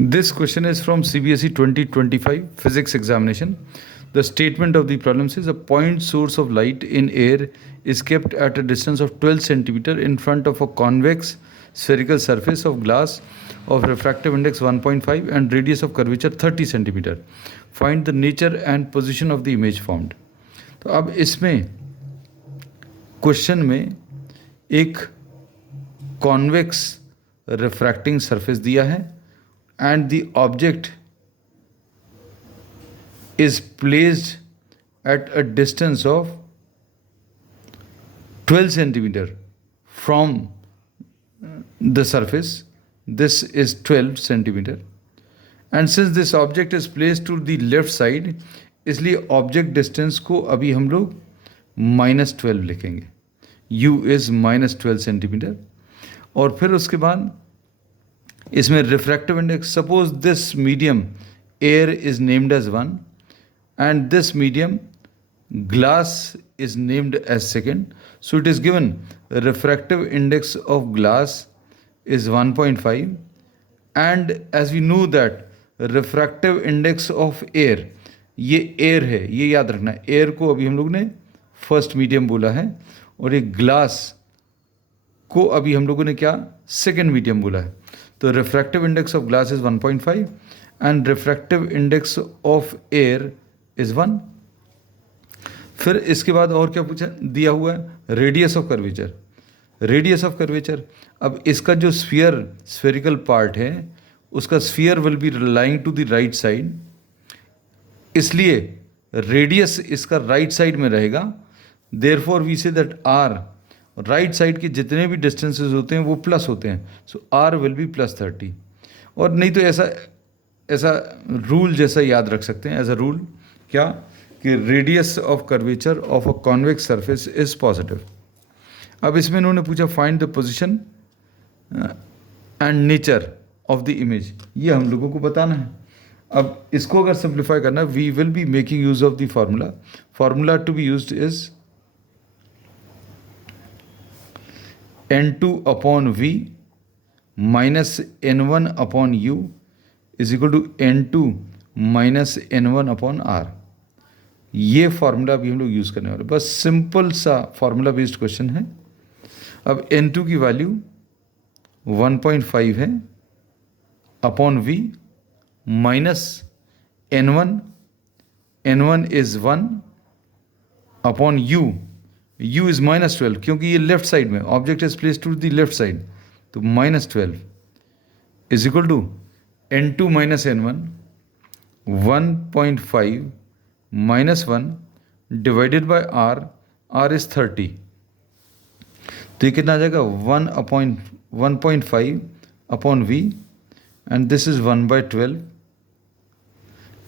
This question is from CBSE 2025 physics examination. The statement of the problem says a point source of light in air is kept at a distance of 12 centimeter in front of a convex spherical surface of glass of refractive index 1.5 and radius of curvature 30 centimeter. Find the nature and position of the image formed. तो अब इसमें question में एक convex refracting surface दिया है and the object is placed at a distance of 12 centimeter from the surface. This is 12 centimeter, and since this object is placed to the left side, इसलिए object distance को अभी हम लोग -12 लिखेंगे. U is -12 centimeter. और फिर उसके बाद इसमें refractive index, suppose this medium air is named as 1 and this medium glass is named as second. So it is given refractive index of glass is 1.5 and as we know that refractive index of air, ये air है, ये याद रखना है. Air को अभी हम लोग ने फर्स्ट मीडियम बोला है और ये ग्लास को अभी हम लोगों ने क्या सेकेंड मीडियम बोला है. तो refractive index of glass is 1.5 and refractive index of air is 1. फिर इसके बाद और क्या पूछा दिया हुआ है, radius of curvature. Radius of curvature, अब इसका जो स्फेरिकल पार्ट है उसका sphere will be lying to the right side, इसलिए रेडियस इसका राइट साइड में रहेगा. Therefore we say that R, right side के जितने भी डिस्टेंसेस होते हैं वो प्लस होते हैं. सो आर विल बी +30. और नहीं तो ऐसा रूल जैसा याद रख सकते हैं एज अ रूल, क्या कि radius of curvature of a convex surface is positive. अब इसमें इन्होंने पूछा find the position and nature of the image, ये हम लोगों को बताना है. अब इसको अगर सिंप्लीफाई करना, we will be making use of the formula to be used is n2 upon v minus n1 upon u is equal to n2 minus n1 upon r. ये फार्मूला भी हम लोग यूज़ करने वाले, बस सिंपल सा formula based question है. अब n2 की वैल्यू 1.5 है upon v minus n1 is 1 upon u is -12 क्योंकि ये लेफ्ट साइड में object is place to the left side, तो -12 is equal to n2 minus n1 1.5 minus 1 divided by r is 30. तो ये कितना आ जाएगा 1.5 upon v and this is 1/12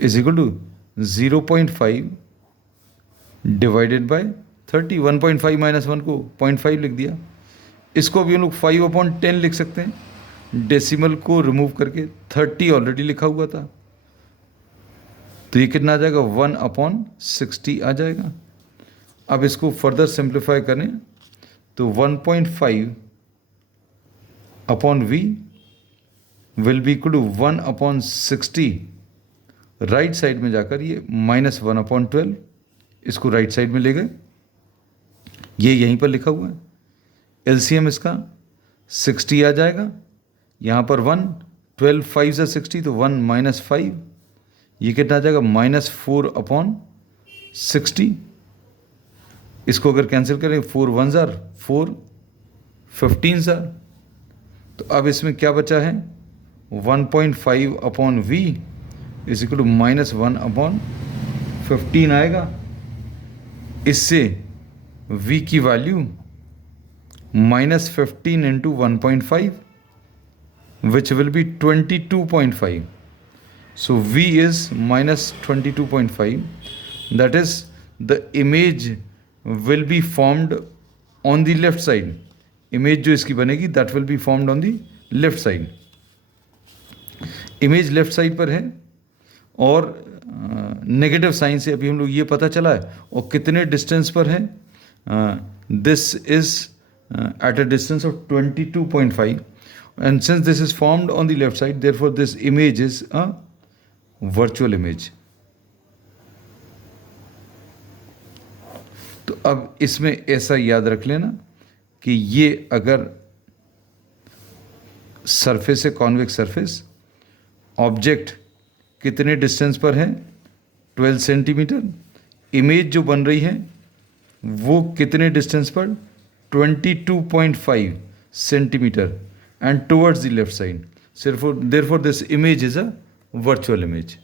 is equal to 0.5 divided by 30. 1.5 minus 1 को 0.5 लिख दिया. इसको भी हम लोग 5/10 लिख सकते हैं, डेसिमल को रिमूव करके. 30 ऑलरेडी लिखा हुआ था, तो ये कितना आ जाएगा 1/60 आ जाएगा. अब इसको फर्दर सिंप्लीफाई करें तो 1.5 upon v will be equal to 1/60. Right side में जाकर ये -1/12, इसको राइट साइड में ले गए, ये यहीं पर लिखा हुआ है. एलसीएम इसका 60 आ जाएगा, यहाँ पर 1, 12 5 से 60 तो 1 - 5, ये कितना आ जाएगा -4/60. इसको अगर कैंसिल करें 4 1s are 4, 15s are. तो अब इसमें क्या बचा है 1.5 upon v is equal to -1/15 आएगा. इससे v की value -15 into 1.5 which will be 22.5. So v is -22.5. That is the image will be formed on the left side. Image जो इसकी बनेगी that will be formed on the left side. Image left side पर है और negative sign से अभी हम लोग ये पता चला है, और कितने डिस्टेंस पर है. This is at a distance of 22.5 and since this is formed on the left side, therefore this image is a virtual image. तो अब इसमें ऐसा याद रख लेना कि ये अगर सरफेस है, कॉन्वेक्स सरफेस, ऑब्जेक्ट कितने डिस्टेंस पर है, 12 सेंटीमीटर, इमेज जो बन रही है वो कितने डिस्टेंस पर, 22.5 centimetre, and towards the left side. Therefore this image is a virtual image.